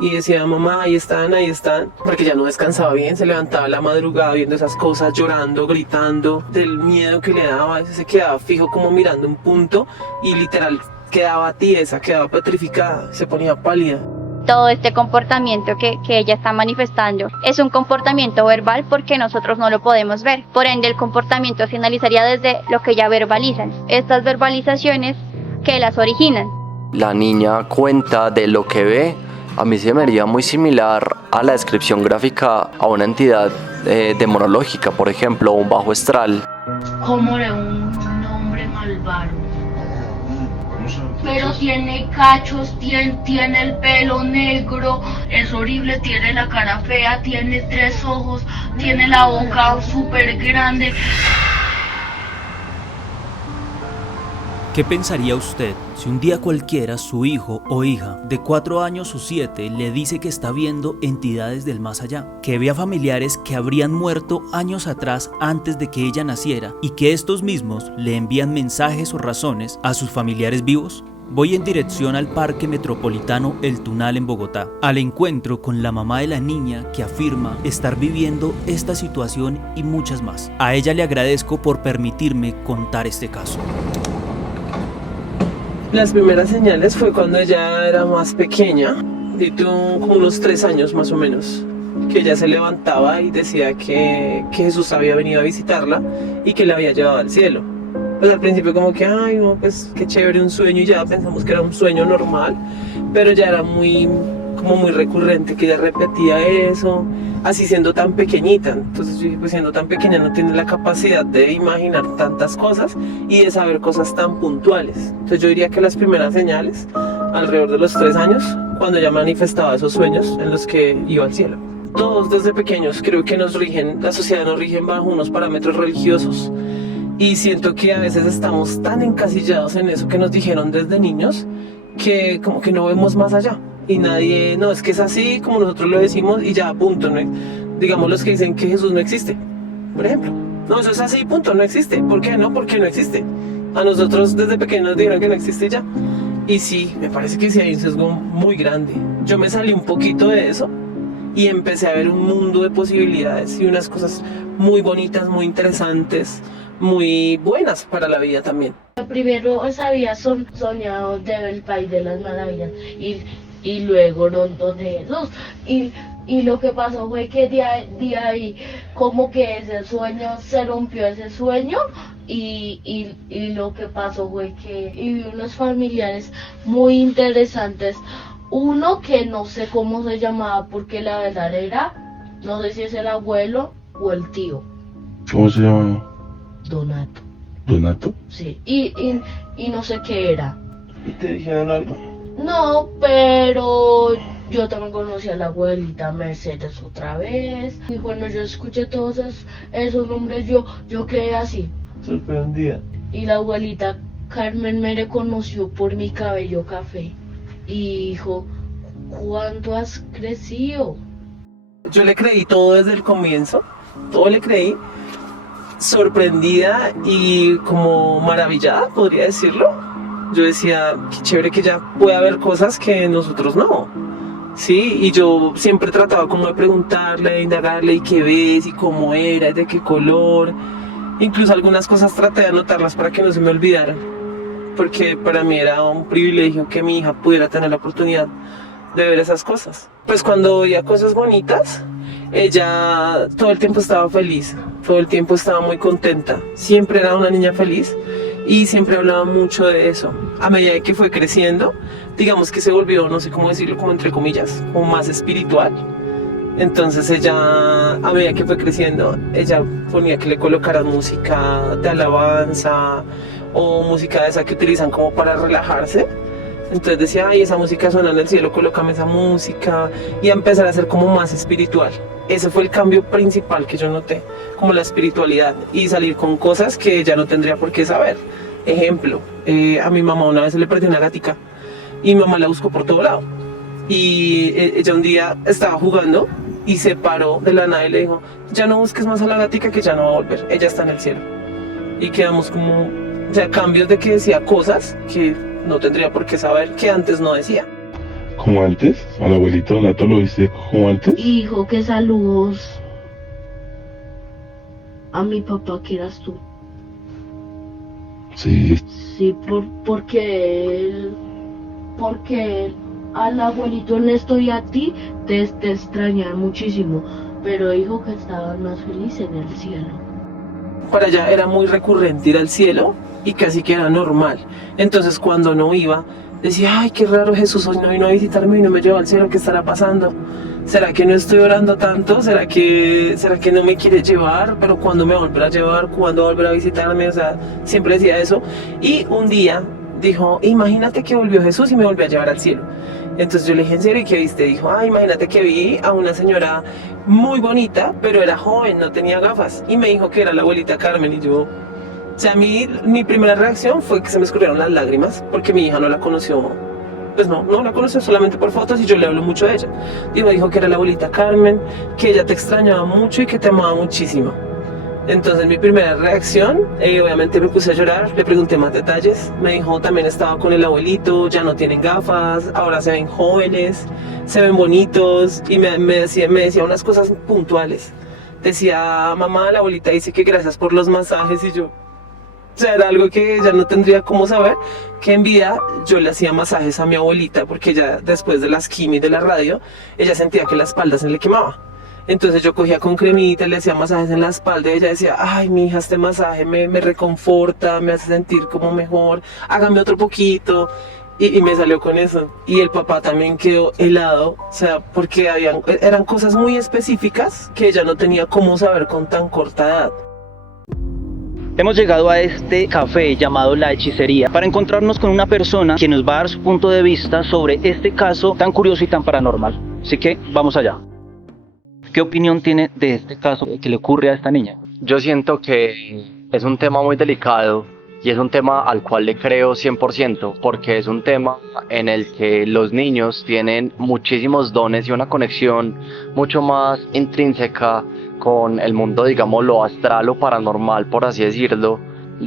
y decía, mamá, ahí están, porque ya no descansaba bien, se levantaba a la madrugada viendo esas cosas, llorando, gritando, del miedo que le daba, a veces se quedaba fijo como mirando un punto y literal quedaba tiesa, quedaba petrificada, se ponía pálida. Todo este comportamiento que ella está manifestando es un comportamiento verbal porque nosotros no lo podemos ver. Por ende, el comportamiento se analizaría desde lo que ella verbaliza. Estas verbalizaciones que las originan. La niña cuenta de lo que ve. A mí se me haría muy similar a la descripción gráfica a una entidad demonológica, por ejemplo, un bajo astral. Como de un hombre malvado. Pero tiene cachos, tiene el pelo negro, es horrible, tiene la cara fea, tiene 3 ojos, tiene la boca súper grande. ¿Qué pensaría usted si un día cualquiera su hijo o hija de 4 años o 7 le dice que está viendo entidades del más allá, que ve a familiares que habrían muerto años atrás antes de que ella naciera y que estos mismos le envían mensajes o razones a sus familiares vivos? Voy en dirección al Parque Metropolitano El Tunal en Bogotá, al encuentro con la mamá de la niña que afirma estar viviendo esta situación y muchas más. A ella le agradezco por permitirme contar este caso. Las primeras señales fue cuando ella era más pequeña, y tuvo como unos 3 años más o menos, que ella se levantaba y decía que Jesús había venido a visitarla y que la había llevado al cielo. Pues al principio como que, ay no, pues qué chévere, un sueño, y ya pensamos que era un sueño normal, pero ya era muy recurrente que ella repetía eso, así siendo tan pequeñita. Entonces yo dije, pues siendo tan pequeña no tiene la capacidad de imaginar tantas cosas y de saber cosas tan puntuales. Entonces yo diría que las primeras señales, alrededor de los 3 años, cuando ella manifestaba esos sueños en los que iba al cielo. Todos desde pequeños creo que nos rigen, la sociedad nos rige bajo unos parámetros religiosos. Y siento que a veces estamos tan encasillados en eso que nos dijeron desde niños que como que no vemos más allá. Y nadie, no, es que es así como nosotros lo decimos y ya, punto. ¿No? Digamos los que dicen que Jesús no existe, por ejemplo. No, eso es así, punto, no existe. ¿Por qué no? Porque no existe. A nosotros desde pequeños nos dijeron que no existe ya. Y sí, me parece que sí hay un sesgo muy grande. Yo me salí un poquito de eso y empecé a ver un mundo de posibilidades y unas cosas muy bonitas, muy interesantes, muy buenas para la vida también. Primero había soñado de ver el País de las Maravillas y luego donde Jesús. Y lo que pasó fue que de ahí como que ese sueño se rompió ese sueño y lo que pasó fue que vi unos familiares muy interesantes. Uno que no sé cómo se llamaba porque la verdad era, no sé si es el abuelo o el tío. ¿Cómo se llama? Donato. ¿Donato? Sí, y no sé qué era. ¿Y te dijeron algo? No, pero yo también conocí a la abuelita Mercedes otra vez. Y cuando yo escuché todos esos nombres, yo quedé así. Sorprendida. Y la abuelita Carmen me reconoció por mi cabello café. Y dijo, ¿cuánto has crecido? Yo le creí todo desde el comienzo, todo le creí. Sorprendida y como maravillada, podría decirlo. Yo decía, qué chévere que ya pueda haber cosas que nosotros no. Sí, y yo siempre trataba como de preguntarle, de indagarle, y qué ves, y cómo era, y de qué color. Incluso algunas cosas traté de anotarlas para que no se me olvidaran, porque para mí era un privilegio que mi hija pudiera tener la oportunidad de ver esas cosas. Pues cuando veía cosas bonitas, ella todo el tiempo estaba feliz, todo el tiempo estaba muy contenta, siempre era una niña feliz y siempre hablaba mucho de eso. A medida que fue creciendo, digamos que se volvió, no sé cómo decirlo, como entre comillas, como más espiritual. Entonces ella, a medida que fue creciendo, ella ponía que le colocaran música de alabanza o música de esa que utilizan como para relajarse. Entonces decía, ay, esa música suena en el cielo, colócame esa música, y a empezar a ser como más espiritual. Ese fue el cambio principal que yo noté, como la espiritualidad, y salir con cosas que ella no tendría por qué saber. Ejemplo, a mi mamá una vez se le perdió una gatica, y mi mamá la buscó por todo lado. Y ella un día estaba jugando, y se paró de la nada y le dijo, ya no busques más a la gatica que ya no va a volver, ella está en el cielo. Y quedamos como, o sea, cambios de que decía cosas que no tendría por qué saber, que antes no decía. como antes? ¿Al abuelito Donato lo viste como antes? Y dijo que saludos a mi papá, que eras tú. Sí. Sí, porque al abuelito Ernesto y a ti te extrañan muchísimo, pero dijo que estaban más felices en el cielo. Para allá era muy recurrente ir al cielo y casi que era normal. Entonces cuando no iba, decía, ay, qué raro, Jesús hoy no vino a visitarme y no me llevó al cielo, ¿qué estará pasando? ¿Será que no estoy orando tanto? ¿Será que no me quiere llevar? Pero ¿cuándo me volverá a llevar? ¿Cuándo volverá a visitarme? O sea, siempre decía eso. Y un día dijo, imagínate que volvió Jesús y me volvió a llevar al cielo. Entonces yo le dije, ¿en serio? ¿Y qué viste? Dijo, imagínate que vi a una señora muy bonita, pero era joven, no tenía gafas. Y me dijo que era la abuelita Carmen. Y yo, o sea, mi primera reacción fue que se me escurrieron las lágrimas, porque mi hija no la conoció. Pues no la conoció solamente por fotos y yo le hablo mucho de ella. Dijo que era la abuelita Carmen, que ella te extrañaba mucho y que te amaba muchísimo. Entonces mi primera reacción, obviamente me puse a llorar, le pregunté más detalles, me dijo también estaba con el abuelito, ya no tienen gafas, ahora se ven jóvenes, se ven bonitos y me decía unas cosas puntuales. Decía, mamá, la abuelita dice que gracias por los masajes y yo... O sea, era algo que ella no tendría cómo saber, que en vida yo le hacía masajes a mi abuelita porque ella después de las quimios de la radio, ella sentía que la espalda se le quemaba. Entonces yo cogía con cremita, le hacía masajes en la espalda y ella decía, ay, mi hija, este masaje me reconforta, me hace sentir como mejor, hágame otro poquito. Y me salió con eso. Y el papá también quedó helado, o sea, porque eran cosas muy específicas que ella no tenía cómo saber con tan corta edad. Hemos llegado a este café llamado La Hechicería para encontrarnos con una persona que nos va a dar su punto de vista sobre este caso tan curioso y tan paranormal. Así que vamos allá. ¿Qué opinión tiene de este caso que le ocurre a esta niña? Yo siento que es un tema muy delicado y es un tema al cual le creo 100%, porque es un tema en el que los niños tienen muchísimos dones y una conexión mucho más intrínseca con el mundo, digamos, lo astral o paranormal, por así decirlo,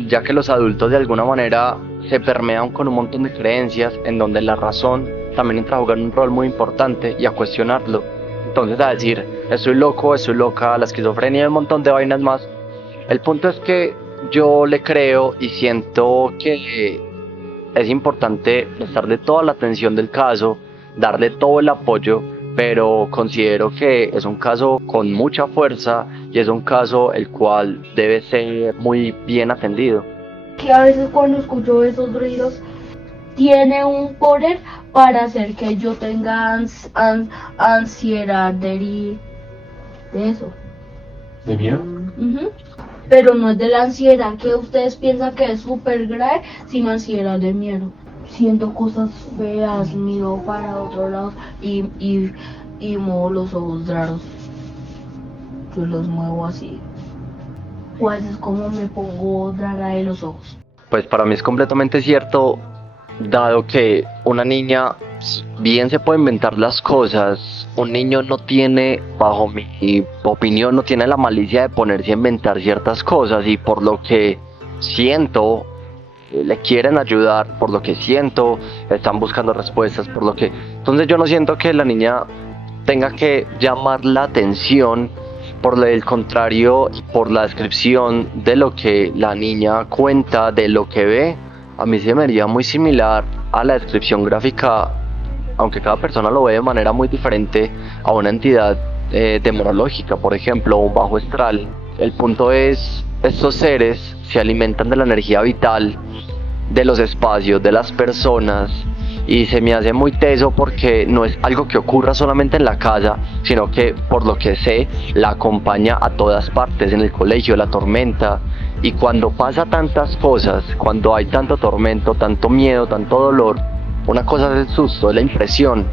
ya que los adultos de alguna manera se permean con un montón de creencias en donde la razón también entra a jugar un rol muy importante y a cuestionarlo. Entonces a decir, estoy loco, estoy loca, la esquizofrenia y un montón de vainas más. El punto es que yo le creo y siento que es importante prestarle toda la atención del caso, darle todo el apoyo, pero considero que es un caso con mucha fuerza y es un caso el cual debe ser muy bien atendido. Que a veces cuando escucho esos ruidos tiene un poder para hacer que yo tenga ansiedad de eso. ¿De miedo? Pero no es de la ansiedad que ustedes piensan que es súper grave, sino ansiedad de miedo. Siento cosas feas, miro para otro lado y muevo los ojos raros. Yo los muevo así. O a veces como me pongo rara de los ojos. Pues para mí es completamente cierto, dado que una niña bien se puede inventar las cosas, un niño no tiene, bajo mi opinión, no tiene la malicia de ponerse a inventar ciertas cosas, y por lo que siento, le quieren ayudar, por lo que siento, están buscando respuestas, por lo que... Entonces yo no siento que la niña tenga que llamar la atención, por el contrario, por la descripción de lo que la niña cuenta, de lo que ve, a mí se me haría muy similar a la descripción gráfica, aunque cada persona lo ve de manera muy diferente, a una entidad demonológica, por ejemplo, un bajo astral. El punto es, estos seres se alimentan de la energía vital, de los espacios, de las personas, y se me hace muy teso porque no es algo que ocurra solamente en la casa, sino que, por lo que sé, la acompaña a todas partes, en el colegio, la tormenta. Y cuando pasa tantas cosas, cuando hay tanto tormento, tanto miedo, tanto dolor, una cosa es el susto, es la impresión,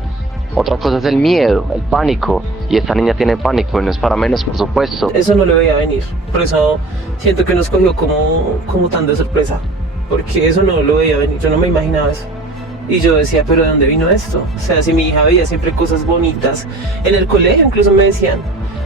otra cosa es el miedo, el pánico, y esta niña tiene pánico y no es para menos, por supuesto. Eso no lo veía venir, por eso siento que nos cogió como tan de sorpresa, porque eso no lo veía venir, yo no me imaginaba eso. Y yo decía, ¿pero de dónde vino esto? O sea, si mi hija veía siempre cosas bonitas, en el colegio incluso me decían,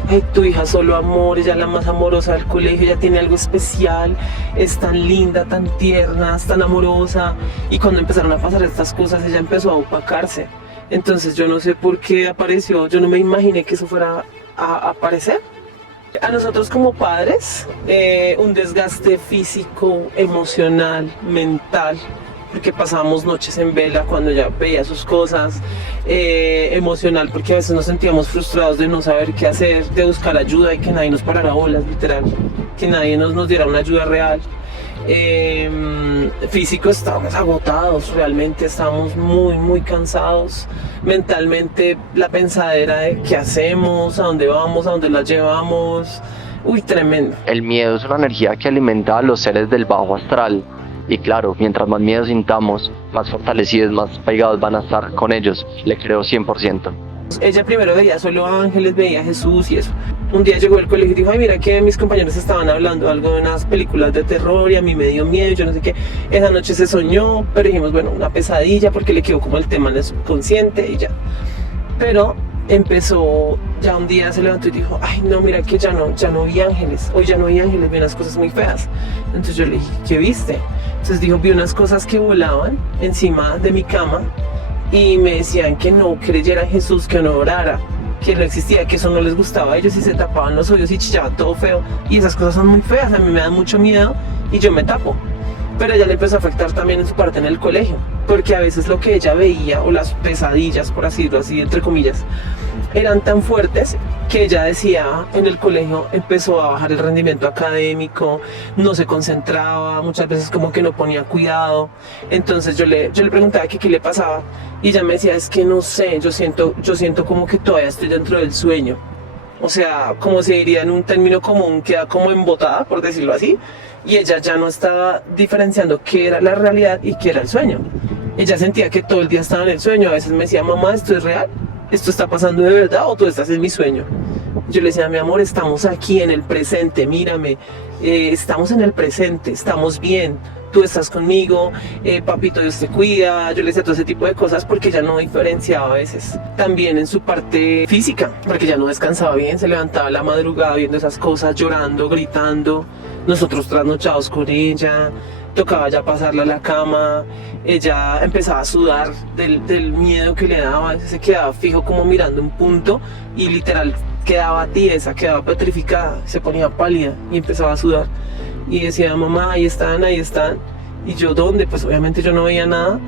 ay, tu hija solo amor, ella es la más amorosa del colegio, ella tiene algo especial, es tan linda, tan tierna, es tan amorosa. Y cuando empezaron a pasar estas cosas, ella empezó a opacarse. Entonces yo no sé por qué apareció, yo no me imaginé que eso fuera a aparecer. A nosotros como padres, un desgaste físico, emocional, mental, porque pasábamos noches en vela cuando ella veía sus cosas, emocional porque a veces nos sentíamos frustrados de no saber qué hacer, de buscar ayuda y que nadie nos parara bolas, literal, que nadie nos diera una ayuda real. Físico, estábamos agotados, realmente estábamos muy cansados. Mentalmente la pensadera de qué hacemos, a dónde vamos, a dónde la llevamos, tremendo. El miedo es una energía que alimenta a los seres del bajo astral. Y claro, mientras más miedo sintamos, más fortalecidos, más pegados van a estar con ellos. Le creo 100%. Ella primero veía solo ángeles, veía a Jesús y eso. Un día llegó al colegio y dijo, ay, mira que mis compañeros estaban hablando algo de unas películas de terror y a mí me dio miedo, yo no sé qué. Esa noche se soñó, pero dijimos, bueno, una pesadilla porque le quedó como el tema en el subconsciente y ya. Pero empezó, ya un día se levantó y dijo, ay, no, mira que ya no vi ángeles, hoy ya no vi ángeles, vi unas cosas muy feas. Entonces yo le dije, ¿qué viste? Entonces dijo, vi unas cosas que volaban encima de mi cama y me decían que no creyera en Jesús, que no orara, que no existía, que eso no les gustaba a ellos y se tapaban los oídos y chillaban todo feo. Y esas cosas son muy feas, a mí me dan mucho miedo y yo me tapo. Pero a ella le empezó a afectar también en su parte en el colegio, porque a veces lo que ella veía, o las pesadillas, por decirlo así, entre comillas, eran tan fuertes que ella decía en el colegio empezó a bajar el rendimiento académico, no se concentraba, muchas veces como que no ponía cuidado. Entonces yo le preguntaba que qué le pasaba y ella me decía, es que no sé, yo siento como que todavía estoy dentro del sueño. O sea, como se diría en un término común, queda como embotada, por decirlo así, y ella ya no estaba diferenciando qué era la realidad y qué era el sueño. Ella sentía que todo el día estaba en el sueño, a veces me decía, mamá, ¿esto es real? ¿Esto está pasando de verdad o tú estás en mi sueño? Yo le decía, mi amor, estamos aquí en el presente, mírame, estamos en el presente, estamos bien, tú estás conmigo, papito Dios te cuida. Yo le decía todo ese tipo de cosas porque ella no diferenciaba a veces. También en su parte física, porque ella no descansaba bien, se levantaba a la madrugada viendo esas cosas, llorando, gritando, nosotros trasnochados con ella. Tocaba ya pasarla a la cama, ella empezaba a sudar del miedo que le daba, se quedaba fijo como mirando un punto y literal quedaba tiesa, quedaba petrificada, se ponía pálida y empezaba a sudar y decía, mamá, ahí están, y yo, ¿dónde? Pues obviamente yo no veía nada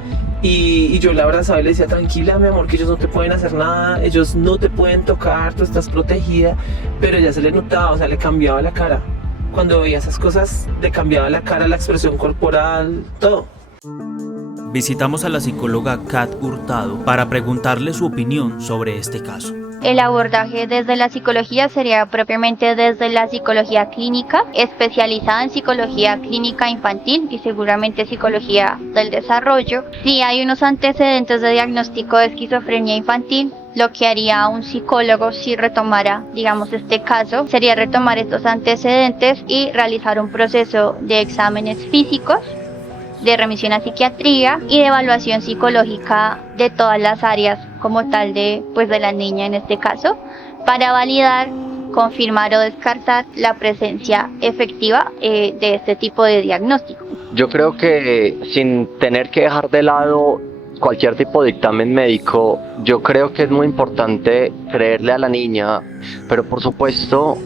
y yo la abrazaba y le decía, tranquila mi amor, que ellos no te pueden hacer nada, ellos no te pueden tocar, tú estás protegida, pero ella se le notaba, o sea, le cambiaba la cara. Cuando veía esas cosas, le cambiaba la cara, la expresión corporal, todo. Visitamos a la psicóloga Kat Hurtado para preguntarle su opinión sobre este caso. El abordaje desde la psicología sería propiamente desde la psicología clínica, especializada en psicología clínica infantil y seguramente psicología del desarrollo. Si hay unos antecedentes de diagnóstico de esquizofrenia infantil, lo que haría un psicólogo si retomara, digamos, este caso, sería retomar estos antecedentes y realizar un proceso de exámenes físicos, de remisión a psiquiatría y de evaluación psicológica de todas las áreas como tal de la niña en este caso, para validar, confirmar o descartar la presencia efectiva de este tipo de diagnóstico. Yo creo que sin tener que dejar de lado cualquier tipo de dictamen médico, yo creo que es muy importante creerle a la niña, pero por supuesto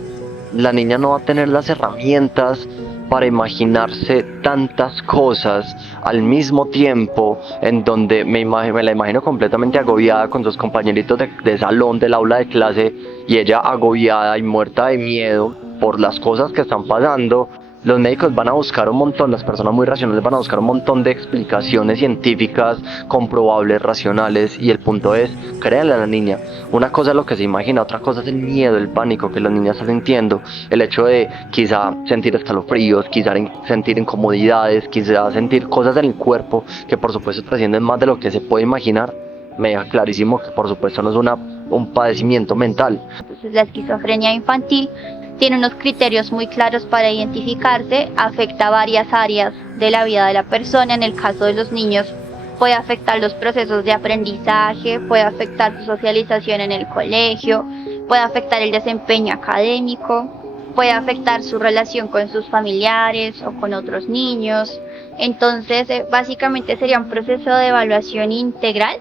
la niña no va a tener las herramientas para imaginarse tantas cosas al mismo tiempo, en donde me la imagino completamente agobiada con sus compañeritos de salón, del aula de clase, y ella agobiada y muerta de miedo por las cosas que están pasando. Los médicos van a buscar un montón, las personas muy racionales van a buscar un montón de explicaciones científicas, comprobables, racionales, y el punto es, créanle a la niña. Una cosa es lo que se imagina, otra cosa es el miedo, el pánico que la niña está sintiendo, el hecho de quizá sentir escalofríos, quizá sentir incomodidades, quizá sentir cosas en el cuerpo que por supuesto trascienden más de lo que se puede imaginar. Me deja clarísimo que por supuesto no es un padecimiento mental. Entonces la esquizofrenia infantil tiene unos criterios muy claros para identificarse, afecta varias áreas de la vida de la persona. En el caso de los niños puede afectar los procesos de aprendizaje, puede afectar su socialización en el colegio, puede afectar el desempeño académico, puede afectar su relación con sus familiares o con otros niños. Entonces básicamente sería un proceso de evaluación integral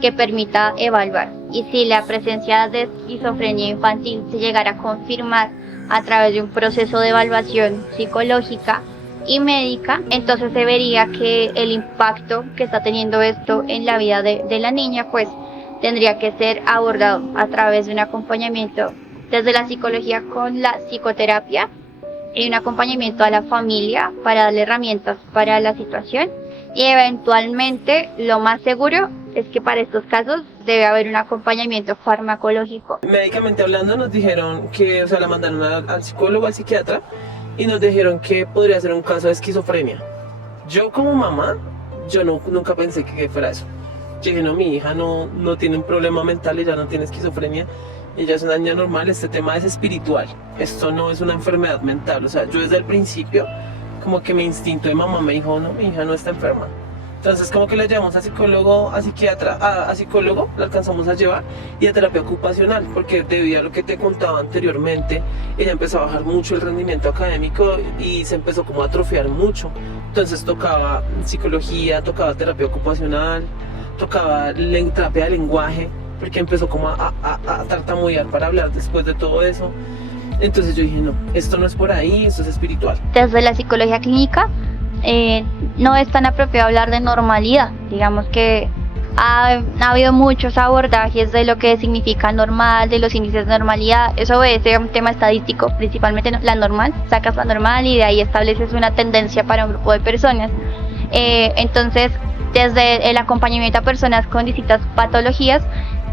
que permita evaluar. Y si la presencia de esquizofrenia infantil se llegara a confirmar a través de un proceso de evaluación psicológica y médica, entonces se vería que el impacto que está teniendo esto en la vida de la niña pues tendría que ser abordado a través de un acompañamiento desde la psicología con la psicoterapia y un acompañamiento a la familia para darle herramientas para la situación, y eventualmente lo más seguro es que para estos casos debe haber un acompañamiento farmacológico. Médicamente hablando nos dijeron que, o sea, la mandaron al psicólogo, al psiquiatra, y nos dijeron que podría ser un caso de esquizofrenia. Yo como mamá, nunca pensé que fuera eso. Yo dije, no, mi hija no tiene un problema mental, ella no tiene esquizofrenia, ella es una niña normal, este tema es espiritual, esto no es una enfermedad mental. O sea, yo desde el principio, como que mi instinto de mamá me dijo, no, mi hija no está enferma. Entonces como que la llevamos a psicólogo, a psiquiatra, a psicólogo, la alcanzamos a llevar, y a terapia ocupacional, porque debido a lo que te contaba anteriormente, ella empezó a bajar mucho el rendimiento académico y se empezó como a atrofiar mucho. Entonces tocaba psicología, tocaba terapia ocupacional, tocaba terapia de lenguaje, porque empezó como a tartamudear para hablar después de todo eso. Entonces yo dije, no, esto no es por ahí, esto es espiritual. Desde la psicología clínica, no es tan apropiado hablar de normalidad. Digamos que ha habido muchos abordajes de lo que significa normal, de los índices de normalidad. Eso obedece a un tema estadístico, principalmente la normal. Sacas la normal y de ahí estableces una tendencia para un grupo de personas. Entonces, desde el acompañamiento a personas con distintas patologías,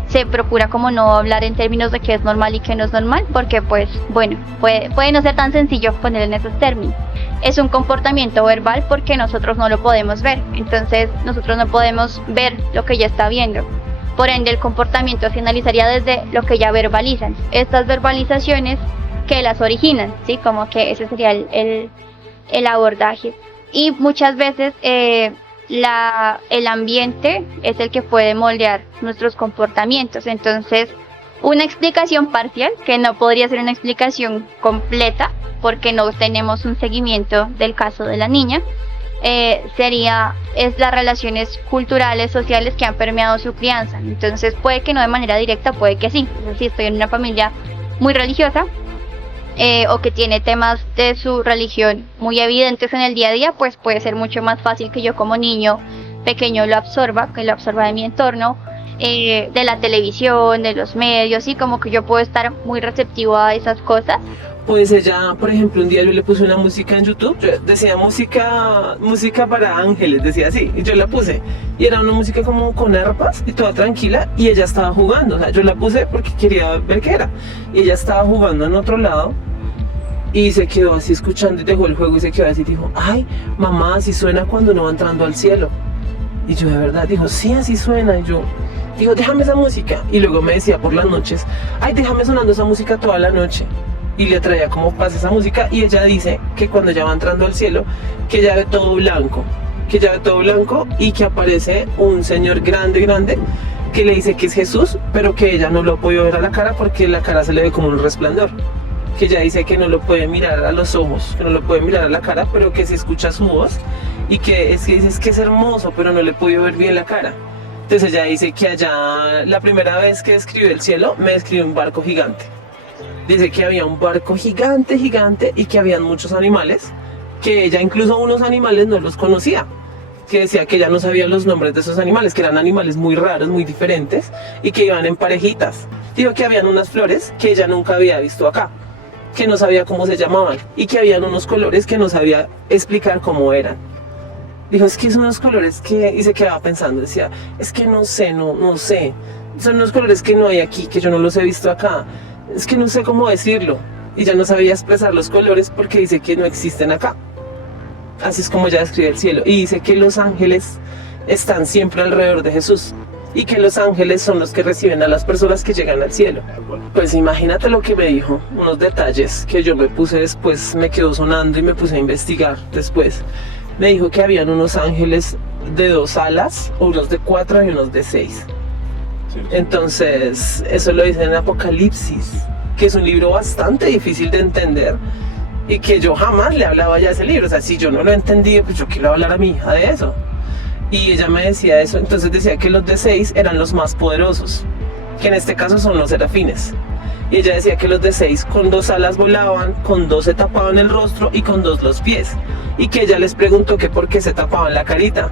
se procura como no hablar en términos de qué es normal y qué no es normal, porque pues bueno, puede no ser tan sencillo poner en esos términos. Es un comportamiento verbal porque nosotros no lo podemos ver, entonces nosotros no podemos ver lo que ella está viendo. Por ende, el comportamiento se analizaría desde lo que ella verbalizan. Estas verbalizaciones que las originan, ¿sí? Como que ese sería el abordaje. Y muchas veces el ambiente es el que puede moldear nuestros comportamientos. Entonces, una explicación parcial, que no podría ser una explicación completa porque no tenemos un seguimiento del caso de la niña, es las relaciones culturales, sociales que han permeado su crianza. Entonces puede que no de manera directa, puede que sí. Es decir, si estoy en una familia muy religiosa, o que tiene temas de su religión muy evidentes en el día a día, pues puede ser mucho más fácil que yo como niño pequeño lo absorba, que lo absorba de mi entorno, de la televisión, de los medios, y como que yo puedo estar muy receptivo a esas cosas. Pues ella, por ejemplo, un día yo le puse una música en YouTube, decía música para ángeles, decía así, y yo la puse, y era una música como con arpas y toda tranquila, y ella estaba jugando. O sea, yo la puse porque quería ver qué era, y ella estaba jugando en otro lado, y se quedó así escuchando y dejó el juego y se quedó así, dijo, ay, mamá, así suena cuando uno va entrando al cielo. Y yo de verdad, dijo, sí, así suena. Y yo, digo, déjame esa música. Y luego me decía por las noches, ay, déjame sonando esa música toda la noche. Y le traía como paz esa música, y ella dice que cuando ella va entrando al cielo, que ella ve todo blanco, y que aparece un señor grande, que le dice que es Jesús, pero que ella no lo puede ver a la cara porque la cara se le ve como un resplandor. Que ella dice que no lo puede mirar a los ojos, que no lo puede mirar a la cara, pero que se escucha su voz, y que dice que es hermoso, pero no le puede ver bien la cara. Entonces ella dice que allá, la primera vez que describió el cielo, me describió un barco gigante. Dice que había un barco gigante, y que habían muchos animales, que ella incluso unos animales no los conocía, que decía que ella no sabía los nombres de esos animales, que eran animales muy raros, muy diferentes, y que iban en parejitas. Dijo que habían unas flores que ella nunca había visto acá, que no sabía cómo se llamaban, y que habían unos colores que no sabía explicar cómo eran. Dijo, es que son unos colores que... Y se quedaba pensando, decía, es que no sé, son unos colores que no hay aquí, que yo no los he visto acá, es que no sé cómo decirlo. Y ya no sabía expresar los colores porque dice que no existen acá. Así es como ella describe el cielo. Y dice que los ángeles están siempre alrededor de Jesús, y que los ángeles son los que reciben a las personas que llegan al cielo. Pues imagínate lo que me dijo, unos detalles que yo me puse después, me quedó sonando y me puse a investigar después. Me dijo que habían unos ángeles de 2 alas, unos de 4 y unos de 6. Entonces, eso lo dice en Apocalipsis, que es un libro bastante difícil de entender, y que yo jamás le hablaba ya de ese libro. O sea, si yo no lo entendí, pues yo quiero hablar a mi hija de eso. Y ella me decía eso, entonces decía que los de 6 eran los más poderosos, que en este caso son los serafines. Y ella decía que los de 6 con 2 alas volaban, con 2 se tapaban el rostro y con 2 los pies. Y que ella les preguntó que por qué se tapaban la carita.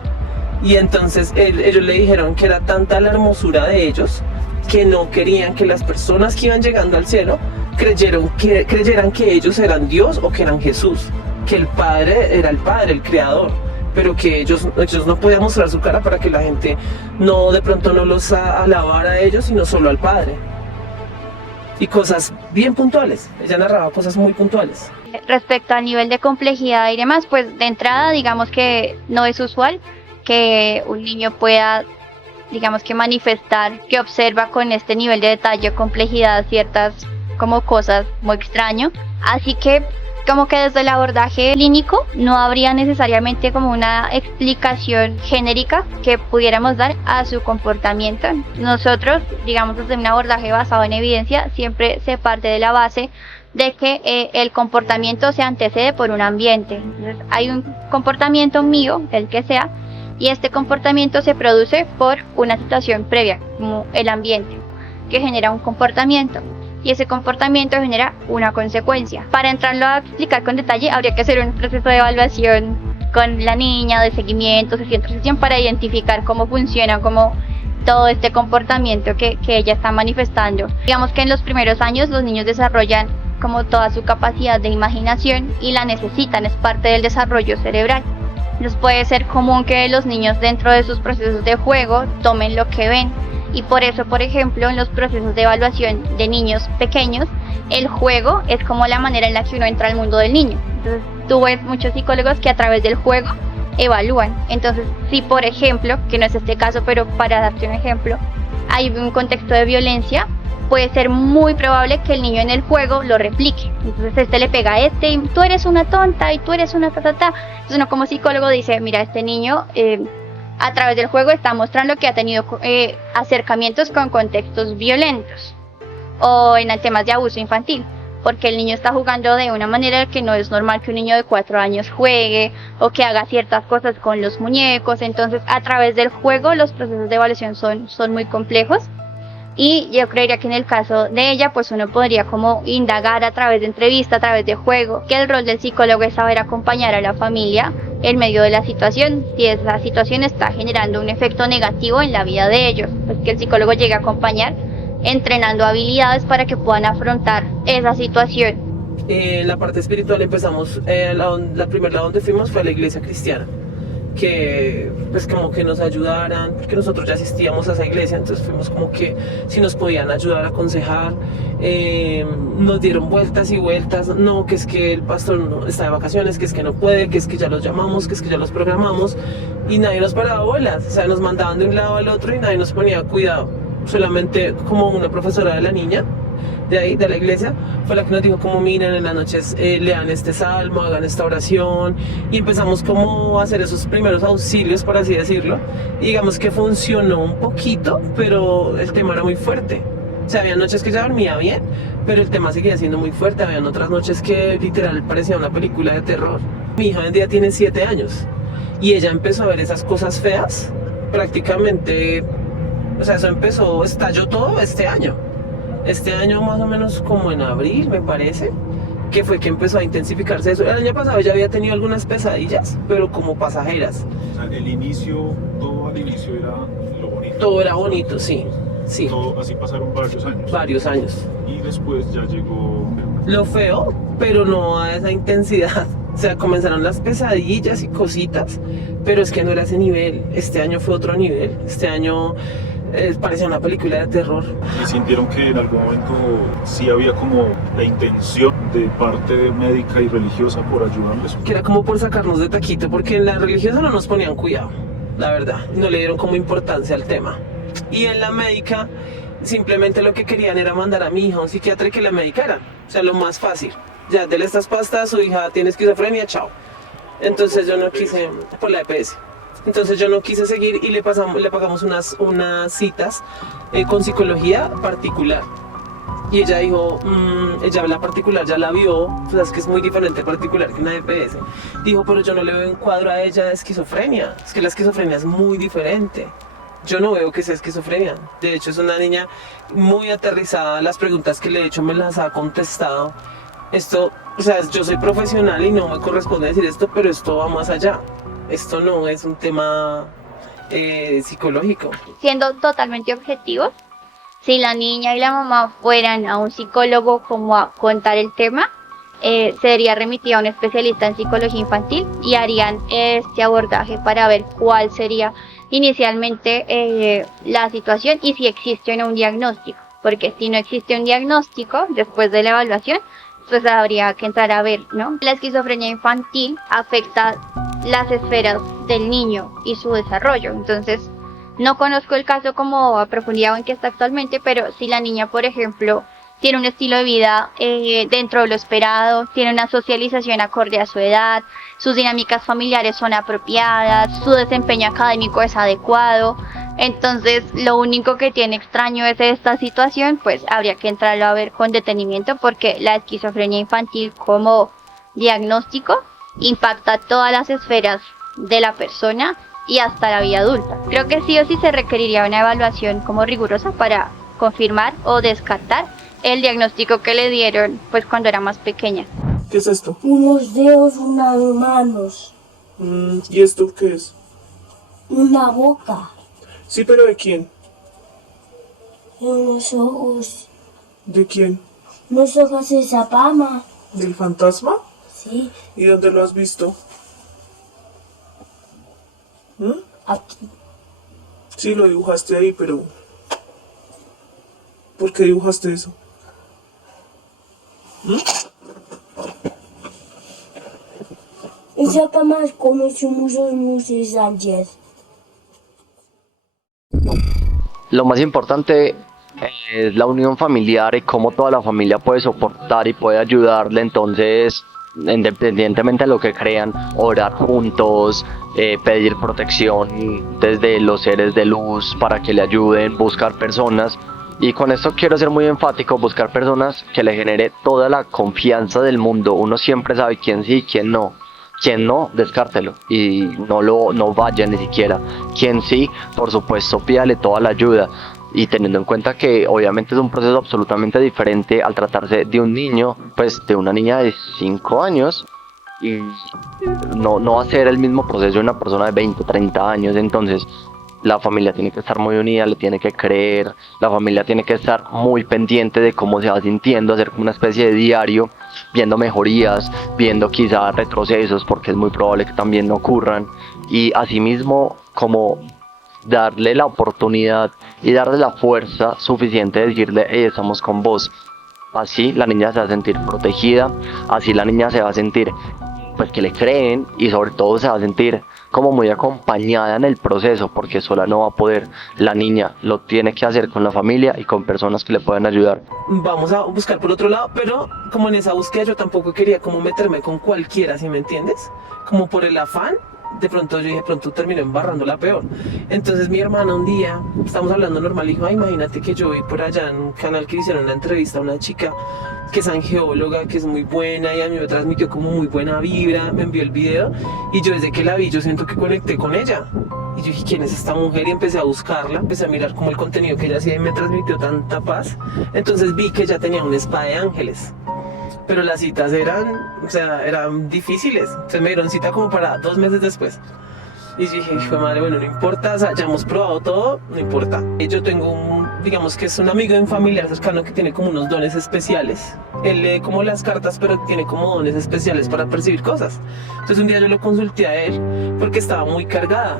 Y entonces ellos le dijeron que era tanta la hermosura de ellos que no querían que las personas que iban llegando al cielo creyeran que ellos eran Dios o que eran Jesús, que el Padre era el Padre, el Creador, pero que ellos no podían mostrar su cara para que la gente de pronto no los alabara a ellos, sino solo al Padre. Y cosas bien puntuales, ella narraba cosas muy puntuales. Respecto al nivel de complejidad y demás, pues de entrada digamos que no es usual que un niño pueda, digamos que manifestar que observa con este nivel de detalle o complejidad ciertas como cosas muy extrañas. Así que como que desde el abordaje clínico no habría necesariamente como una explicación genérica que pudiéramos dar a su comportamiento. Nosotros, digamos desde un abordaje basado en evidencia, siempre se parte de la base de que el comportamiento se antecede por un ambiente. Entonces, hay un comportamiento mío, el que sea, y este comportamiento se produce por una situación previa, como el ambiente, que genera un comportamiento. Y ese comportamiento genera una consecuencia. Para entrarlo a explicar con detalle, habría que hacer un proceso de evaluación con la niña, de seguimiento, sesión para identificar cómo funciona, cómo todo este comportamiento que ella está manifestando. Digamos que en los primeros años los niños desarrollan como toda su capacidad de imaginación y la necesitan, es parte del desarrollo cerebral. Entonces puede ser común que los niños dentro de sus procesos de juego tomen lo que ven. Y por eso, por ejemplo, en los procesos de evaluación de niños pequeños, el juego es como la manera en la que uno entra al mundo del niño. Entonces, tú ves muchos psicólogos que a través del juego evalúan. Entonces, si por ejemplo, que no es este caso, pero para darte un ejemplo, hay un contexto de violencia, puede ser muy probable que el niño en el juego lo replique. Entonces, este le pega a este y tú eres una tonta y tú eres una ta. Entonces, uno como psicólogo dice, mira, este niño a través del juego está mostrando que ha tenido acercamientos con contextos violentos o en temas de abuso infantil, porque el niño está jugando de una manera que no es normal que un niño de 4 años juegue o que haga ciertas cosas con los muñecos. Entonces, a través del juego los procesos de evaluación son muy complejos. Y yo creería que en el caso de ella, pues uno podría como indagar a través de entrevista, a través de juego, que el rol del psicólogo es saber acompañar a la familia en medio de la situación, si esa situación está generando un efecto negativo en la vida de ellos, pues que el psicólogo llegue a acompañar entrenando habilidades para que puedan afrontar esa situación. La parte espiritual empezamos, la primera donde fuimos fue a la iglesia cristiana, que pues como que nos ayudaran, porque nosotros ya asistíamos a esa iglesia, entonces fuimos como que si nos podían ayudar a aconsejar. Nos dieron vueltas y vueltas, no, que es que el pastor no está de vacaciones, que es que no puede, que es que ya los llamamos, que es que ya los programamos, y nadie nos paraba bolas, o sea, nos mandaban de un lado al otro y nadie nos ponía cuidado. Solamente como una profesora de la niña de ahí, de la iglesia, fue la que nos dijo como miren en las noches lean este salmo, hagan esta oración, y empezamos como a hacer esos primeros auxilios, por así decirlo, y digamos que funcionó un poquito, pero el tema era muy fuerte. O sea, había noches que ya dormía bien, pero el tema seguía siendo muy fuerte. Habían otras noches que literal parecía una película de terror. Mi hija hoy en día tiene 7 años y ella empezó a ver esas cosas feas prácticamente. O sea, estalló todo este año. Este año más o menos como en abril, me parece, que fue que empezó a intensificarse eso. El año pasado ya había tenido algunas pesadillas, pero como pasajeras. O sea, todo al inicio era lo bonito. Todo era bonito, sí. Sí. Todo, así pasaron varios años. Varios años. Y después ya llegó lo feo, pero no a esa intensidad. O sea, comenzaron las pesadillas y cositas, pero es que no era ese nivel. Este año fue otro nivel. Este año parecía una película de terror. ¿Y sintieron que en algún momento sí había como la intención de parte médica y religiosa por ayudarles? Que era como por sacarnos de taquito, porque en la religiosa no nos ponían cuidado, la verdad. No le dieron como importancia al tema. Y en la médica simplemente lo que querían era mandar a mi hija a un psiquiatra y que la medicaran. O sea, lo más fácil. Ya, dele estas pastas, su hija tiene esquizofrenia, chao. Entonces yo no quise, por la EPS. Entonces yo no quise seguir y le pagamos unas citas con psicología particular. Y ella dijo, ella la particular ya la vio, o sea, es que es muy diferente particular que una EPS. Dijo, pero yo no le veo un cuadro a ella de esquizofrenia, es que la esquizofrenia es muy diferente. Yo no veo que sea esquizofrenia. De hecho, es una niña muy aterrizada. Las preguntas que le he hecho me las ha contestado. Esto, o sea, yo soy profesional y no me corresponde decir esto, pero esto va más allá. Esto no es un tema psicológico. Siendo totalmente objetivos, si la niña y la mamá fueran a un psicólogo como a contar el tema, sería remitida a un especialista en psicología infantil y harían este abordaje para ver cuál sería inicialmente la situación y si existe o no un diagnóstico, porque si no existe un diagnóstico después de la evaluación, pues habría que entrar a ver, ¿no? La esquizofrenia infantil afecta las esferas del niño y su desarrollo, entonces no conozco el caso como a profundidad o en que está actualmente, pero si la niña, por ejemplo, tiene un estilo de vida dentro de lo esperado, tiene una socialización acorde a su edad, sus dinámicas familiares son apropiadas, su desempeño académico es adecuado, entonces lo único que tiene extraño es esta situación, pues habría que entrarlo a ver con detenimiento porque la esquizofrenia infantil como diagnóstico impacta todas las esferas de la persona y hasta la vida adulta. Creo que sí o sí se requeriría una evaluación como rigurosa para confirmar o descartar el diagnóstico que le dieron pues cuando era más pequeña. ¿Qué es esto? Unos dedos, unas manos, ¿Y esto qué es? una boca, Sí, pero ¿de quién? unos ojos. ¿De quién? Unos ojos de Zapama. ¿Del fantasma? Sí, ¿Y dónde lo has visto? aquí. Sí, lo dibujaste ahí, pero ¿por qué dibujaste eso? En Zapama como somos los Sánchez. Lo más importante es la unión familiar y cómo toda la familia puede soportar y puede ayudarle. Entonces, independientemente de lo que crean, orar juntos, pedir protección desde los seres de luz para que le ayuden, buscar personas. Y con esto quiero ser muy enfático, buscar personas que le genere toda la confianza del mundo. Uno siempre sabe quién sí y quién no. Quien no, descártelo y no vaya ni siquiera. Quien sí, por supuesto, pídale toda la ayuda. Y teniendo en cuenta que obviamente es un proceso absolutamente diferente al tratarse de un niño, pues de una niña de 5 años, y no va a ser el mismo proceso de una persona de 20, 30 años. Entonces la familia tiene que estar muy unida, le tiene que creer, la familia tiene que estar muy pendiente de cómo se va sintiendo, hacer como una especie de diario, viendo mejorías, viendo quizá retrocesos, porque es muy probable que también no ocurran, y asimismo como darle la oportunidad y darle la fuerza suficiente de decirle, hey, estamos con vos. Así la niña se va a sentir protegida, así la niña se va a sentir pues que le creen, y sobre todo se va a sentir como muy acompañada en el proceso, porque sola no va a poder. La niña lo tiene que hacer con la familia y con personas que le puedan ayudar. Vamos a buscar por otro lado, pero como en esa búsqueda yo tampoco quería como meterme con cualquiera, ¿sí me entiendes? Como por el afán, de pronto yo dije, pronto terminó embarrándola peor. Entonces mi hermana un día, estamos hablando normal, dijo, imagínate que yo vi por allá en un canal que hicieron una entrevista a una chica que es angeóloga, que es muy buena, y a mí me transmitió como muy buena vibra, me envió el video, y yo desde que la vi, yo siento que conecté con ella. Y yo dije, ¿quién es esta mujer? Y empecé a buscarla, empecé a mirar como el contenido que ella hacía y me transmitió tanta paz. Entonces vi que ella tenía un spa de ángeles. Pero las citas eran difíciles. Se me dieron cita como para 2 meses después. Y dije, hijo de madre, bueno, no importa, o sea, ya hemos probado todo, no importa. Yo tengo digamos que es un amigo de un familiar cercano que tiene como unos dones especiales. Él lee como las cartas, pero tiene como dones especiales para percibir cosas. Entonces un día yo lo consulté a él porque estaba muy cargada.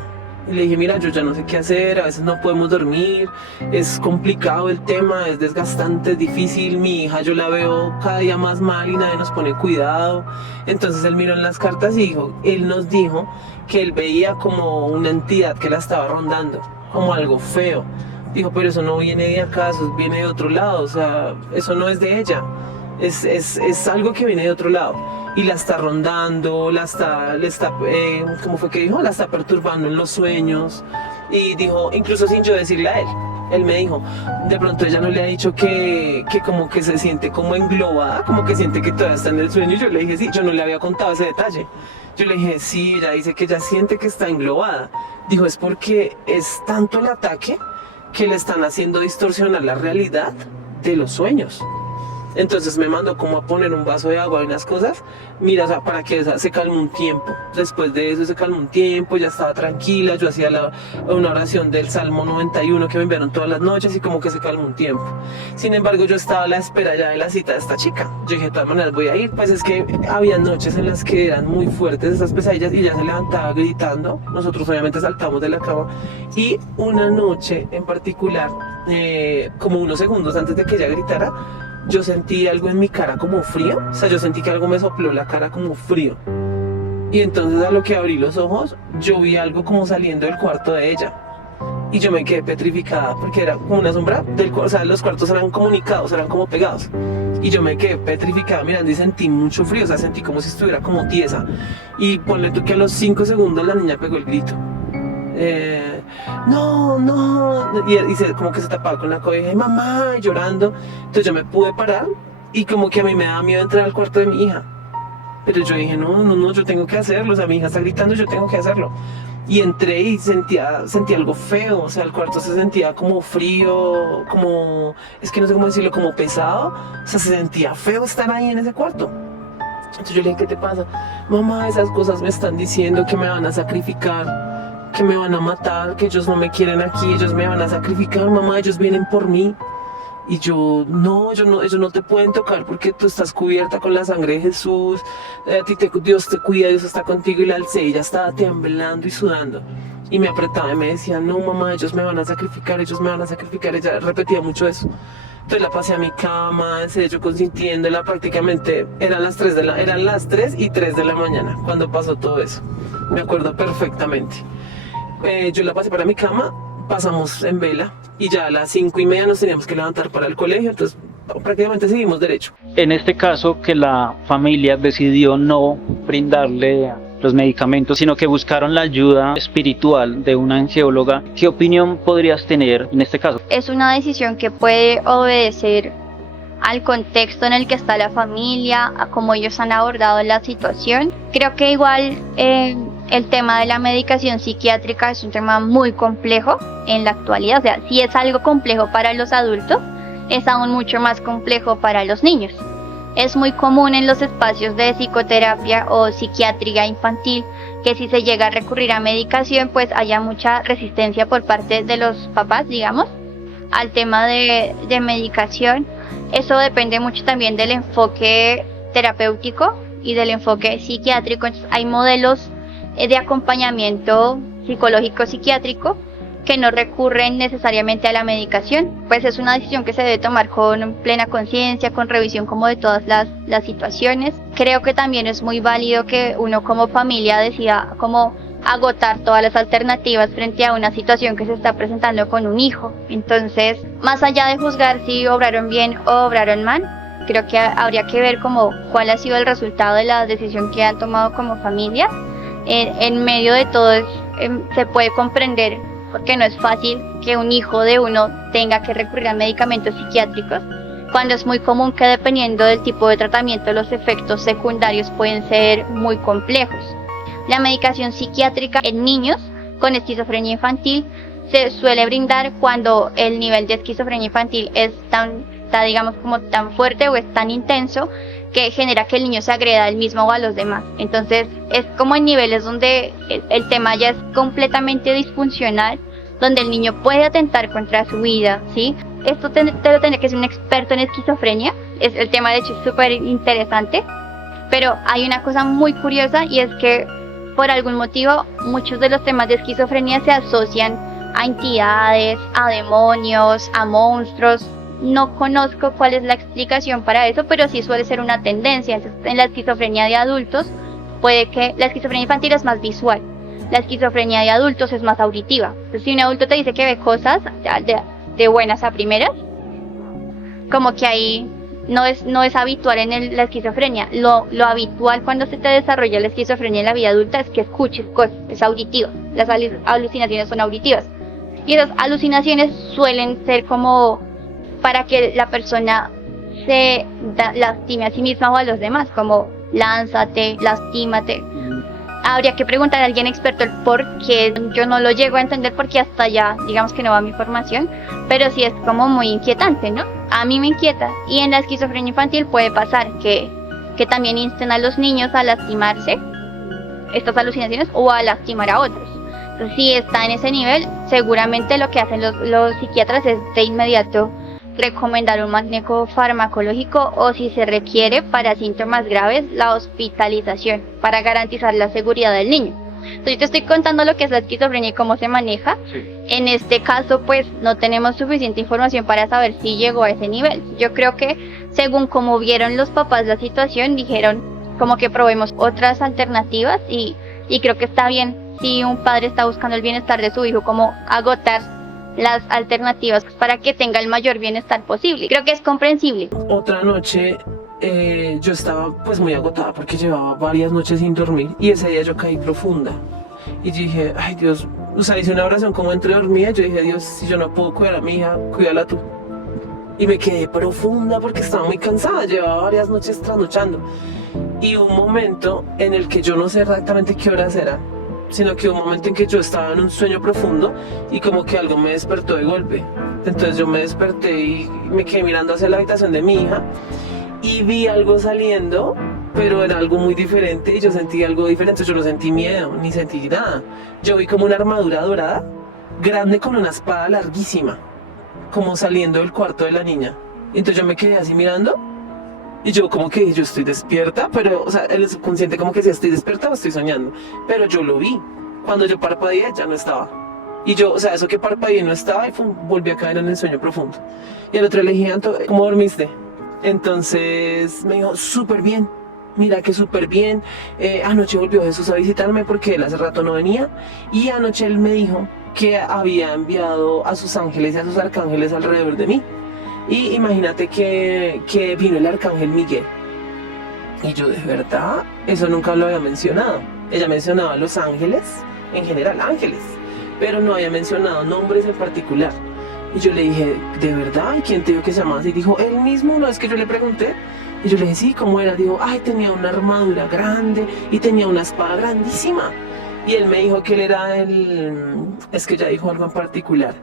Y le dije, mira, yo ya no sé qué hacer, a veces no podemos dormir, es complicado el tema, es desgastante, es difícil, mi hija yo la veo cada día más mal y nadie nos pone cuidado. Entonces él miró en las cartas y él nos dijo que él veía como una entidad que la estaba rondando, como algo feo. Dijo, pero eso no viene de acá, eso viene de otro lado, o sea, eso no es de ella, es algo que viene de otro lado. Y la está rondando, ¿cómo fue que dijo? La está perturbando en los sueños. Y dijo, incluso sin yo decirle a él, Él me dijo, de pronto ella no le ha dicho que como que se siente como englobada, como que siente que todavía está en el sueño. Y yo le dije, sí, yo no le había contado ese detalle. Yo le dije, sí, ella dice que ella siente que está englobada. Dijo, es porque es tanto el ataque que le están haciendo distorsionar la realidad de los sueños. Entonces me mandó como a poner un vaso de agua y unas cosas, mira, o sea, para que se calme un tiempo. Después de eso se calmó un tiempo, ya estaba tranquila, yo hacía una oración del Salmo 91 que me enviaron todas las noches y como que se calmó un tiempo. Sin embargo, yo estaba a la espera ya de la cita de esta chica. Yo dije, de todas maneras voy a ir, pues es que había noches en las que eran muy fuertes esas pesadillas y ella se levantaba gritando. Nosotros obviamente saltamos de la cama y una noche en particular, como unos segundos antes de que ella gritara, yo sentí algo en mi cara como frío, o sea, yo sentí que algo me sopló la cara como frío. Y entonces a lo que abrí los ojos, yo vi algo como saliendo del cuarto de ella. Y yo me quedé petrificada porque era como una sombra del cuarto, o sea, los cuartos eran comunicados, eran como pegados. Y yo me quedé petrificada mirando y sentí mucho frío, o sea, sentí como si estuviera como tiesa. Y ponle tú que a los 5 segundos la niña pegó el grito. No, y como que se tapaba con la cobija y mamá llorando. Entonces yo me pude parar y como que a mí me daba miedo entrar al cuarto de mi hija, pero yo dije no, yo tengo que hacerlo, o sea, mi hija está gritando, yo tengo que hacerlo. Y entré y sentía algo feo, o sea, el cuarto se sentía como frío, como, es que no sé cómo decirlo, como pesado, o sea, se sentía feo estar ahí en ese cuarto. Entonces yo le dije, ¿qué te pasa? Mamá, esas cosas me están diciendo que me van a sacrificar, que me van a matar, que ellos no me quieren aquí, ellos me van a sacrificar, mamá, ellos vienen por mí. Y yo, no, ellos no te pueden tocar porque tú estás cubierta con la sangre de Jesús, Dios te cuida, Dios está contigo. Y la alcé, ella estaba temblando y sudando. Y me apretaba y me decía, no mamá, ellos me van a sacrificar, ellos me van a sacrificar. Ella repetía mucho eso. Entonces la pasé a mi cama, yo consintiéndola, prácticamente eran las 3 y 3 de la mañana cuando pasó todo eso. Me acuerdo perfectamente. Yo la pasé para mi cama, pasamos en vela y ya a las 5:30 nos teníamos que levantar para el colegio, entonces prácticamente seguimos derecho. En este caso, que la familia decidió no brindarle los medicamentos, sino que buscaron la ayuda espiritual de una ansióloga, ¿qué opinión podrías tener en este caso? Es una decisión que puede obedecer al contexto en el que está la familia, a cómo ellos han abordado la situación. Creo que igual el tema de la medicación psiquiátrica es un tema muy complejo en la actualidad. O sea, si es algo complejo para los adultos, es aún mucho más complejo para los niños. Es muy común en los espacios de psicoterapia o psiquiatría infantil que si se llega a recurrir a medicación, pues haya mucha resistencia por parte de los papás, digamos, al tema de medicación. Eso depende mucho también del enfoque terapéutico y del enfoque psiquiátrico. Entonces, hay modelos de acompañamiento psicológico psiquiátrico que no recurren necesariamente a la medicación. Pues es una decisión que se debe tomar con plena conciencia, con revisión como de todas las situaciones. Creo que también es muy válido que uno como familia decida como agotar todas las alternativas frente a una situación que se está presentando con un hijo. Entonces, más allá de juzgar si obraron bien o obraron mal, creo que habría que ver como cuál ha sido el resultado de la decisión que han tomado como familia. En medio de todo se puede comprender, porque no es fácil que un hijo de uno tenga que recurrir a medicamentos psiquiátricos, cuando es muy común que dependiendo del tipo de tratamiento los efectos secundarios pueden ser muy complejos. La medicación psiquiátrica en niños con esquizofrenia infantil se suele brindar cuando el nivel de esquizofrenia infantil está digamos como tan fuerte o es tan intenso que genera que el niño se agreda a él mismo o a los demás. Entonces es como en niveles donde el tema ya es completamente disfuncional, donde el niño puede atentar contra su vida, ¿sí? Esto te lo tendría que ser un experto en esquizofrenia. El tema de hecho es súper interesante, pero hay una cosa muy curiosa y es que por algún motivo muchos de los temas de esquizofrenia se asocian a entidades, a demonios, a monstruos. No conozco cuál es la explicación para eso, pero sí suele ser una tendencia. Entonces, en la esquizofrenia de adultos, puede que la esquizofrenia infantil es más visual, la esquizofrenia de adultos es más auditiva. Entonces, si un adulto te dice que ve cosas de buenas a primeras, como que ahí no es habitual en la esquizofrenia. Lo habitual cuando se te desarrolla la esquizofrenia en la vida adulta es que escuches cosas, es auditivo, las alucinaciones son auditivas. Y esas alucinaciones suelen ser como para que la persona se lastime a sí misma o a los demás, como lánzate, lastímate. Habría que preguntar a alguien experto el por qué. Yo no lo llego a entender porque hasta allá, digamos que no va mi formación, pero sí es como muy inquietante, ¿no? A mí me inquieta. Y en la esquizofrenia infantil puede pasar que también insten a los niños a lastimarse, estas alucinaciones, o a lastimar a otros. Entonces, si está en ese nivel, seguramente lo que hacen los psiquiatras es de inmediato recomendar un manejo farmacológico o, si se requiere para síntomas graves, la hospitalización para garantizar la seguridad del niño. Entonces, yo te estoy contando lo que es la esquizofrenia y cómo se maneja. Sí. En este caso, pues no tenemos suficiente información para saber si llegó a ese nivel. Yo creo que según cómo vieron los papás la situación, dijeron como que probemos otras alternativas y creo que está bien si un padre está buscando el bienestar de su hijo, como agotar las alternativas para que tenga el mayor bienestar posible. Creo que es comprensible. Otra noche yo estaba pues muy agotada porque llevaba varias noches sin dormir y ese día yo caí profunda y dije, ay Dios, o sea, hice una oración como entre dormida. Yo dije, Dios, si yo no puedo cuidar a mi hija, cuídala tú. Y me quedé profunda porque estaba muy cansada, llevaba varias noches trasnochando. Y un momento en el que yo no sé exactamente qué horas eran, sino que un momento en que yo estaba en un sueño profundo y como que algo me despertó de golpe. Entonces yo me desperté y me quedé mirando hacia la habitación de mi hija y vi algo saliendo, pero era algo muy diferente y yo sentí algo diferente. Yo no sentí miedo, ni sentí nada. Yo vi como una armadura dorada, grande, con una espada larguísima, como saliendo del cuarto de la niña. Y entonces yo me quedé así mirando y yo como que yo estoy despierta, pero, o sea, el subconsciente como que si estoy despierta o estoy soñando. Pero yo lo vi. Cuando yo parpadeé ya no estaba. Y yo, o sea, eso que parpadeé no estaba y volví a caer en el sueño profundo. Y el otro le dije, ¿cómo dormiste? Entonces me dijo, súper bien. Mira que súper bien. Anoche volvió Jesús a visitarme porque él hace rato no venía. Y anoche él me dijo que había enviado a sus ángeles y a sus arcángeles alrededor de mí. Y imagínate que vino el arcángel Miguel. Y yo, de verdad, eso nunca lo había mencionado. Ella mencionaba a los ángeles, en general ángeles, pero no había mencionado nombres en particular. Y yo le dije, ¿de verdad? ¿Y quién te dijo que se llamaba así? Dijo, él mismo. Una vez que yo le pregunté, y yo le dije, sí, ¿cómo era? Dijo, ay, tenía una armadura grande y tenía una espada grandísima. Y él me dijo que él era es que ya dijo algo en particular,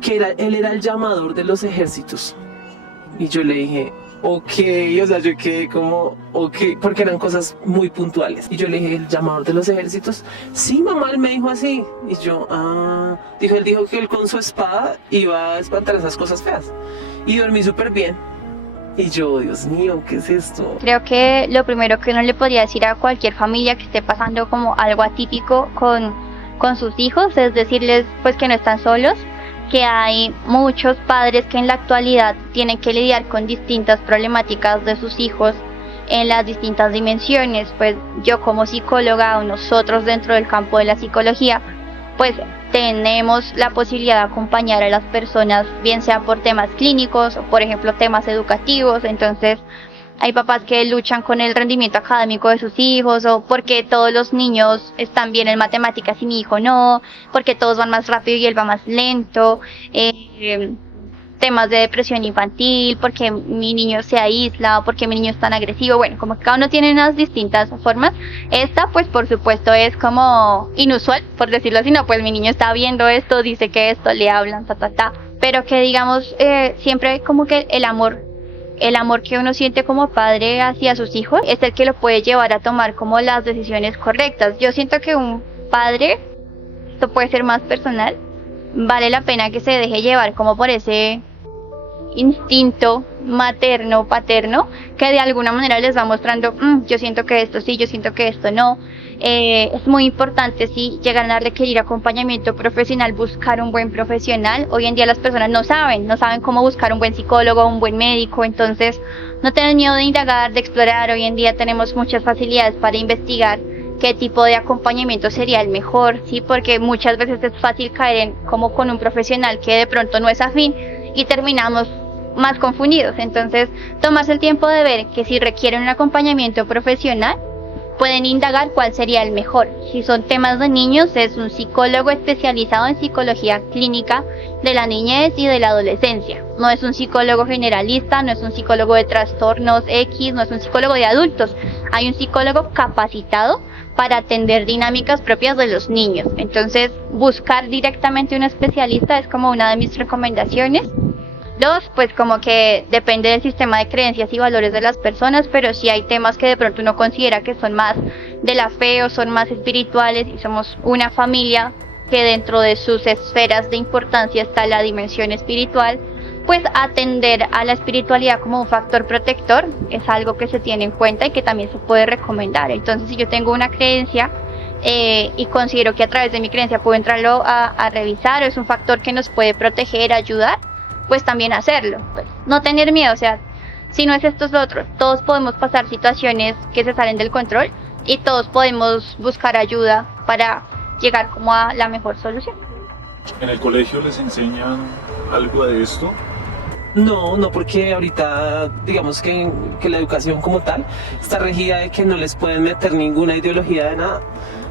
que él era el llamador de los ejércitos. Y yo le dije, ok, o sea, yo quedé como, ok, porque eran cosas muy puntuales. Y yo le dije, ¿el llamador de los ejércitos? Sí, mamá, él me dijo así. Y yo, él dijo que él con su espada iba a espantar esas cosas feas. Y dormí súper bien. Y yo, Dios mío, ¿qué es esto? Creo que lo primero que uno le podría decir a cualquier familia que esté pasando como algo atípico con sus hijos es decirles pues que no están solos, que hay muchos padres que en la actualidad tienen que lidiar con distintas problemáticas de sus hijos en las distintas dimensiones. Pues yo como psicóloga o nosotros dentro del campo de la psicología, pues tenemos la posibilidad de acompañar a las personas, bien sea por temas clínicos o por ejemplo temas educativos. Entonces hay papás que luchan con el rendimiento académico de sus hijos, o porque todos los niños están bien en matemáticas y mi hijo no, porque todos van más rápido y él va más lento, temas de depresión infantil, porque mi niño se aísla, o porque mi niño es tan agresivo. Bueno, como que cada uno tiene unas distintas formas. Esta pues por supuesto es como inusual, por decirlo así, no, pues mi niño está viendo esto, dice que esto, le hablan, pero que digamos siempre como que el amor que uno siente como padre hacia sus hijos es el que lo puede llevar a tomar como las decisiones correctas. Yo siento que un padre, esto puede ser más personal, vale la pena que se deje llevar como por ese instinto materno, paterno, que de alguna manera les va mostrando, yo siento que esto sí, yo siento que esto no. Es muy importante, si llegan a requerir acompañamiento profesional, buscar un buen profesional. Hoy en día las personas no saben cómo buscar un buen psicólogo, un buen médico, entonces no tengan miedo de indagar, de explorar. Hoy en día tenemos muchas facilidades para investigar qué tipo de acompañamiento sería el mejor, ¿sí? Porque muchas veces es fácil caer como con un profesional que de pronto no es afín y terminamos más confundidos. Entonces, tomarse el tiempo de ver que si requieren un acompañamiento profesional, pueden indagar cuál sería el mejor. Si son temas de niños, es un psicólogo especializado en psicología clínica de la niñez y de la adolescencia. No es un psicólogo generalista, no es un psicólogo de trastornos X, no es un psicólogo de adultos. Hay un psicólogo capacitado para atender dinámicas propias de los niños. Entonces, buscar directamente un especialista es como una de mis recomendaciones. 2, pues como que depende del sistema de creencias y valores de las personas, pero si hay temas que de pronto uno considera que son más de la fe o son más espirituales y somos una familia que dentro de sus esferas de importancia está la dimensión espiritual, pues atender a la espiritualidad como un factor protector es algo que se tiene en cuenta y que también se puede recomendar. Entonces, si yo tengo una creencia y considero que a través de mi creencia puedo entrarlo a revisar, o es un factor que nos puede proteger, ayudar, pues también hacerlo. Pues, no tener miedo, o sea, si no es esto es lo otro. Todos podemos pasar situaciones que se salen del control y todos podemos buscar ayuda para llegar como a la mejor solución. ¿En el colegio les enseñan algo de esto? No, porque ahorita digamos que la educación como tal está regida de que no les pueden meter ninguna ideología de nada.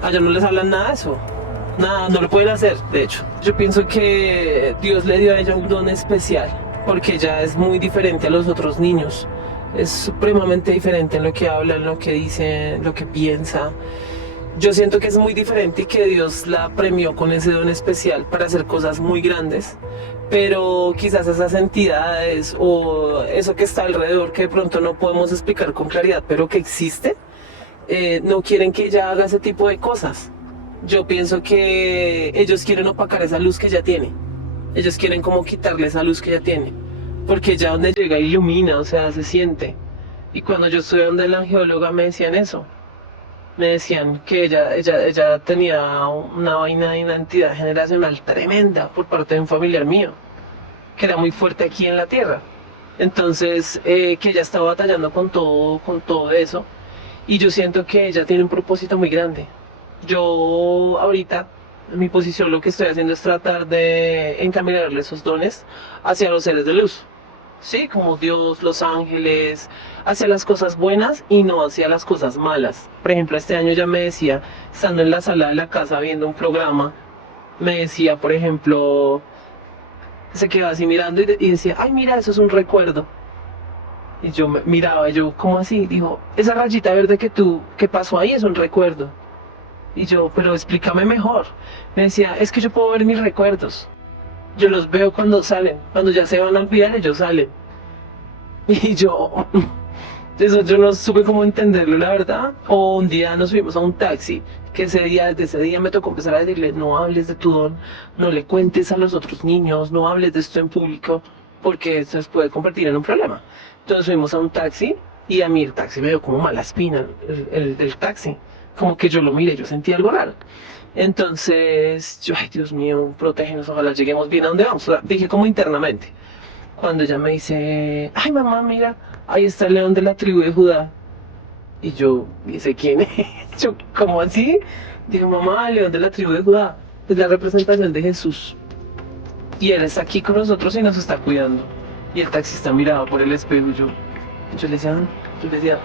Allá no les hablan nada de eso. Nada, no lo pueden hacer, de hecho. Yo pienso que Dios le dio a ella un don especial, porque ella es muy diferente a los otros niños. Es supremamente diferente en lo que habla, en lo que dice, en lo que piensa. Yo siento que es muy diferente y que Dios la premió con ese don especial para hacer cosas muy grandes, pero quizás esas entidades o eso que está alrededor que de pronto no podemos explicar con claridad, pero que existe, no quieren que ella haga ese tipo de cosas. Yo pienso que ellos quieren opacar esa luz que ella tiene. Ellos quieren como quitarle esa luz que ella tiene. Porque ya donde llega ilumina, o sea, se siente. Y cuando yo estuve donde la angióloga me decían eso. Me decían que ella tenía una vaina de una entidad generacional tremenda por parte de un familiar mío. Que era muy fuerte aquí en la tierra. Entonces, que ella estaba batallando con todo eso. Y yo siento que ella tiene un propósito muy grande. Yo ahorita, en mi posición, lo que estoy haciendo es tratar de encaminarle esos dones hacia los seres de luz. Sí, como Dios, los ángeles, hacia las cosas buenas y no hacia las cosas malas. Por ejemplo, este año ya me decía, estando en la sala de la casa viendo un programa, me decía, por ejemplo, se quedaba así mirando y decía, ay, mira, eso es un recuerdo. Y yo miraba, yo, ¿cómo así? Dijo, esa rayita verde que pasó ahí es un recuerdo. Y yo, pero explícame mejor. Me decía, es que yo puedo ver mis recuerdos. Yo los veo cuando salen. Cuando ya se van a olvidar, ellos salen. Y yo, eso yo no supe cómo entenderlo, la verdad. O un día nos subimos a un taxi, que desde ese día me tocó empezar a decirle, no hables de tu don, no le cuentes a los otros niños, no hables de esto en público, porque eso se puede convertir en un problema. Entonces subimos a un taxi y a mí el taxi me dio como mala espina, el taxi. Como que yo lo miré, yo sentí algo raro. Entonces, yo, ay Dios mío, protégenos, ojalá lleguemos bien a donde vamos. O sea, dije como internamente. Cuando ella me dice, ay mamá, mira, ahí está el león de la tribu de Judá. Y yo, ¿dice quién es? Yo, ¿cómo así? Digo, mamá, el león de la tribu de Judá es la representación de Jesús. Y él está aquí con nosotros y nos está cuidando. Y el taxista miraba por el espejo y yo le decía,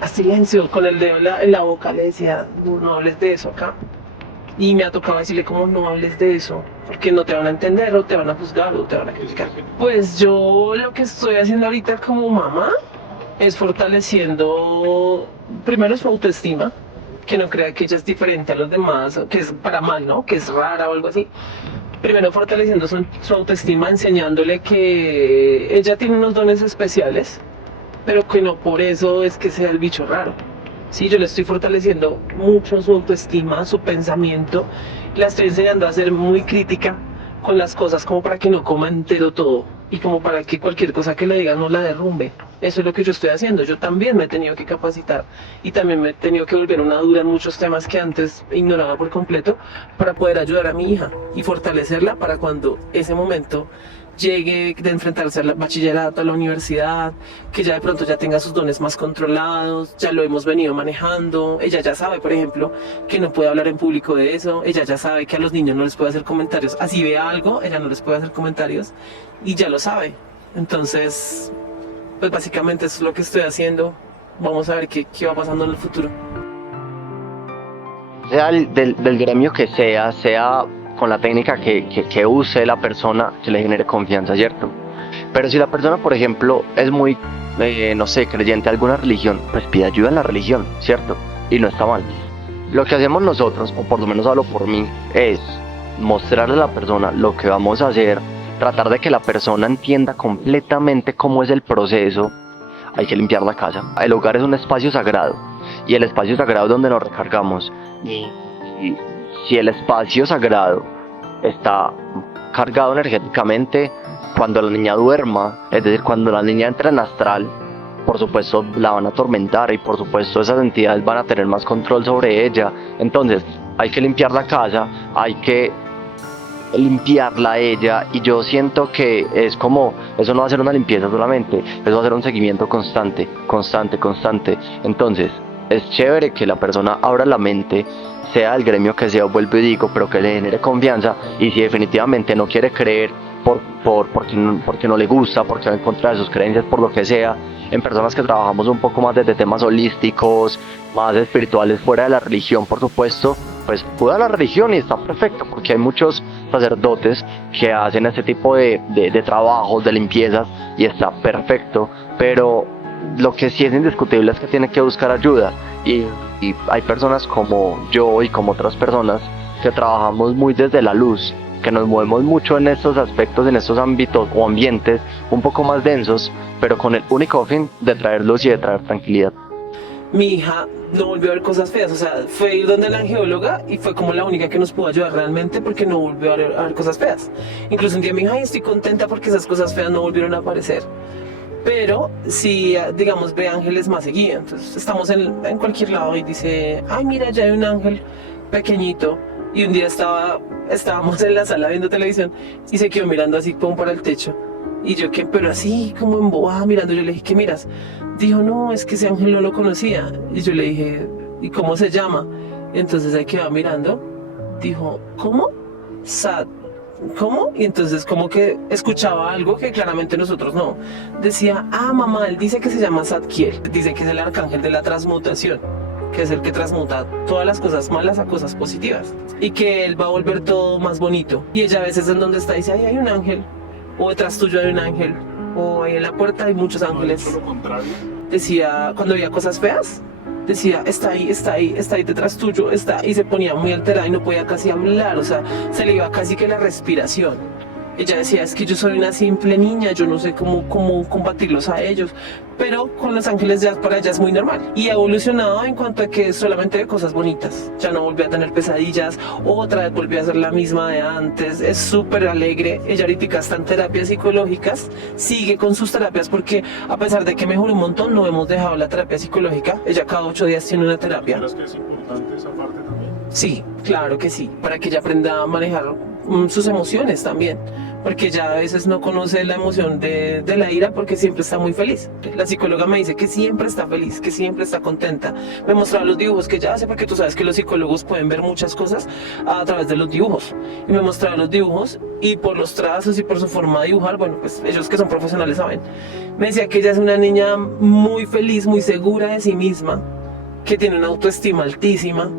a silencio, con el dedo en la boca le decía, no hables de eso acá. Y me ha tocado decirle como no hables de eso, porque no te van a entender o te van a juzgar o te van a criticar. Pues yo lo que estoy haciendo ahorita como mamá es fortaleciendo primero su autoestima, que no crea que ella es diferente a los demás, que es para mal, ¿no? Que es rara o algo así. Primero fortaleciendo su autoestima, enseñándole que ella tiene unos dones especiales, pero que no por eso es que sea el bicho raro. Sí, yo le estoy fortaleciendo mucho su autoestima, su pensamiento, la estoy enseñando a ser muy crítica con las cosas, como para que no coma entero todo y como para que cualquier cosa que le digan no la derrumbe. Eso es lo que yo estoy haciendo. Yo también me he tenido que capacitar y también me he tenido que volver una dura en muchos temas que antes ignoraba por completo para poder ayudar a mi hija y fortalecerla para cuando ese momento llegue de enfrentarse al bachillerato, a la universidad, que ya de pronto ya tenga sus dones más controlados, ya lo hemos venido manejando, ella ya sabe, por ejemplo, que no puede hablar en público de eso, ella ya sabe que a los niños no les puede hacer comentarios, así vea algo, ella no les puede hacer comentarios, y ya lo sabe. Entonces, pues básicamente eso es lo que estoy haciendo, vamos a ver qué va pasando en el futuro. sea del gremio que sea con la técnica que use la persona, que le genere confianza, ¿cierto? Pero si la persona, por ejemplo, es muy, no sé, creyente de alguna religión, pues pide ayuda en la religión, ¿cierto? Y no está mal. Lo que hacemos nosotros, o por lo menos hablo por mí, es mostrarle a la persona lo que vamos a hacer, tratar de que la persona entienda completamente cómo es el proceso. Hay que limpiar la casa. El hogar es un espacio sagrado, y el espacio sagrado es donde nos recargamos. Y si el espacio sagrado está cargado energéticamente, cuando la niña duerma, es decir, cuando la niña entra en astral, por supuesto la van a atormentar y por supuesto esas entidades van a tener más control sobre ella. Entonces hay que limpiar la casa, hay que limpiarla a ella, y yo siento que es como, eso no va a ser una limpieza solamente, eso va a ser un seguimiento constante. Entonces es chévere que la persona abra la mente, sea el gremio que sea, vuelvo y digo, pero que le genere confianza. Y si definitivamente no quiere creer porque no le gusta, porque va en contra de sus creencias, por lo que sea, en personas que trabajamos un poco más desde temas holísticos, más espirituales, fuera de la religión, por supuesto, pues acuda a la religión y está perfecto, porque hay muchos sacerdotes que hacen este tipo de trabajos, de limpiezas, y está perfecto. Pero lo que sí es indiscutible es que tiene que buscar ayuda, y hay personas como yo y como otras personas que trabajamos muy desde la luz, que nos movemos mucho en estos aspectos, en estos ámbitos o ambientes un poco más densos, pero con el único fin de traer luz y de traer tranquilidad. Mi hija no volvió a ver cosas feas, o sea, fue ir donde la angeóloga y fue como la única que nos pudo ayudar realmente, porque no volvió a ver cosas feas. Incluso un día mi hija, "Ay, estoy contenta porque esas cosas feas no volvieron a aparecer". Pero si, digamos, ve ángeles más seguido, entonces estamos en cualquier lado y dice, "Ay, mira, ya hay un ángel pequeñito". Y un día estábamos en la sala viendo televisión y se quedó mirando así como para el techo. Y yo, ¿qué? Pero así como embobada mirando. Yo le dije, ¿qué miras? Dijo, no, es que ese ángel no lo conocía. Y yo le dije, ¿y cómo se llama? Entonces ahí quedó mirando. Dijo, ¿cómo? Sad. ¿Cómo? Y entonces como que escuchaba algo que claramente nosotros no. Decía, mamá, él dice que se llama Zadkiel. Dice que es el arcángel de la transmutación, que es el que transmuta todas las cosas malas a cosas positivas, y que él va a volver todo más bonito. Y ella a veces en donde está dice, ahí hay un ángel, o detrás tuyo hay un ángel, o ahí en la puerta hay muchos ángeles. No, lo contrario. Decía, cuando veía cosas feas, decía, está ahí detrás tuyo, está, y se ponía muy alterada y no podía casi hablar, o sea, se le iba casi que la respiración. Ella decía, es que yo soy una simple niña, yo no sé cómo combatirlos a ellos. Pero con los ángeles ya para ella es muy normal. Y ha evolucionado en cuanto a que solamente ve cosas bonitas. Ya no volvió a tener pesadillas, otra vez volvió a ser la misma de antes. Es súper alegre. Ella ahorita está en terapias psicológicas, sigue con sus terapias porque a pesar de que mejoró un montón, no hemos dejado la terapia psicológica. Ella cada 8 días tiene una terapia. ¿Crees que es importante esa parte también? Sí, claro que sí, para que ella aprenda a manejar sus emociones también, porque ella a veces no conoce la emoción de la ira porque siempre está muy feliz. La psicóloga me dice que siempre está feliz, que siempre está contenta. Me mostraba los dibujos que ella hace, porque tú sabes que los psicólogos pueden ver muchas cosas a través de los dibujos. Y me mostraba los dibujos y por los trazos y por su forma de dibujar, bueno, pues ellos que son profesionales saben. Me decía que ella es una niña muy feliz, muy segura de sí misma, que tiene una autoestima altísima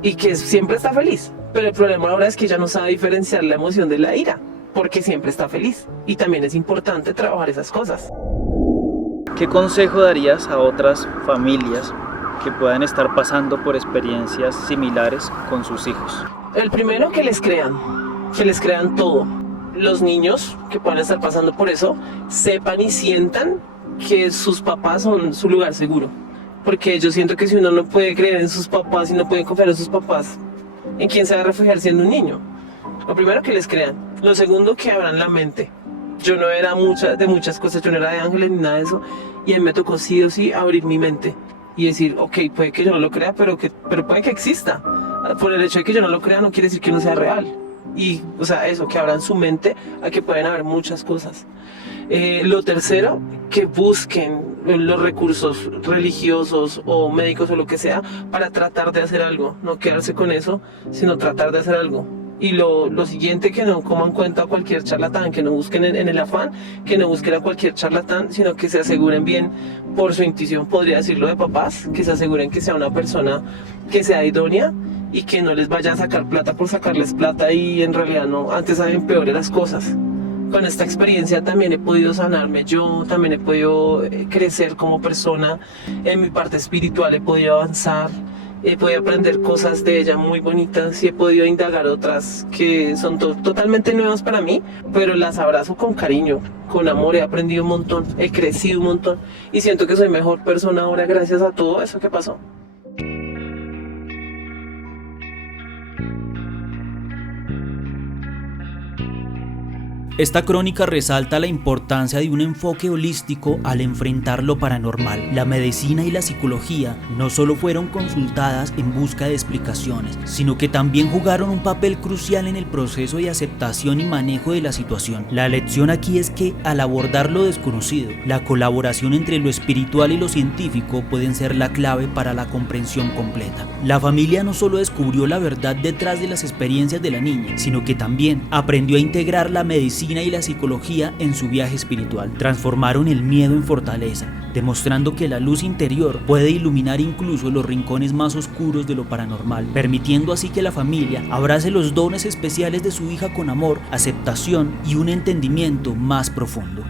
y que siempre está feliz. Pero el problema ahora es que ella no sabe diferenciar la emoción de la ira, porque siempre está feliz. Y también es importante trabajar esas cosas. ¿Qué consejo darías a otras familias que puedan estar pasando por experiencias similares con sus hijos? El primero, que les crean todo. Los niños que puedan estar pasando por eso, sepan y sientan que sus papás son su lugar seguro. Porque yo siento que si uno no puede creer en sus papás y no puede confiar en sus papás, ¿en quién se va a refugiar siendo un niño? Lo primero, que les crean. Lo segundo, que abran la mente. Yo no era de muchas cosas, yo no era de ángeles ni nada de eso, y a mí me tocó sí o sí abrir mi mente y decir, ok, puede que yo no lo crea, pero puede que exista. Por el hecho de que yo no lo crea no quiere decir que no sea real. Y, o sea, eso, que abran su mente a que pueden haber muchas cosas. Lo tercero, que busquen los recursos religiosos o médicos o lo que sea para tratar de hacer algo, no quedarse con eso, sino tratar de hacer algo. Y lo siguiente, que no coman cuenta a cualquier charlatán, que no busquen en el afán, que no busquen a cualquier charlatán, sino que se aseguren bien por su intuición, podría decirlo de papás, que se aseguren que sea una persona que sea idónea y que no les vaya a sacar plata por sacarles plata y en realidad no, antes saben peores las cosas. Con esta experiencia también he podido sanarme yo, también he podido crecer como persona, en mi parte espiritual he podido avanzar, he podido aprender cosas de ella muy bonitas y he podido indagar otras que son totalmente nuevas para mí, pero las abrazo con cariño, con amor, he aprendido un montón, he crecido un montón y siento que soy mejor persona ahora gracias a todo eso que pasó. Esta crónica resalta la importancia de un enfoque holístico al enfrentar lo paranormal. La medicina y la psicología no solo fueron consultadas en busca de explicaciones, sino que también jugaron un papel crucial en el proceso de aceptación y manejo de la situación. La lección aquí es que, al abordar lo desconocido, la colaboración entre lo espiritual y lo científico pueden ser la clave para la comprensión completa. La familia no solo descubrió la verdad detrás de las experiencias de la niña, sino que también aprendió a integrar la medicina y la psicología en su viaje espiritual. Transformaron el miedo en fortaleza, demostrando que la luz interior puede iluminar incluso los rincones más oscuros de lo paranormal, permitiendo así que la familia abrace los dones especiales de su hija con amor, aceptación y un entendimiento más profundo.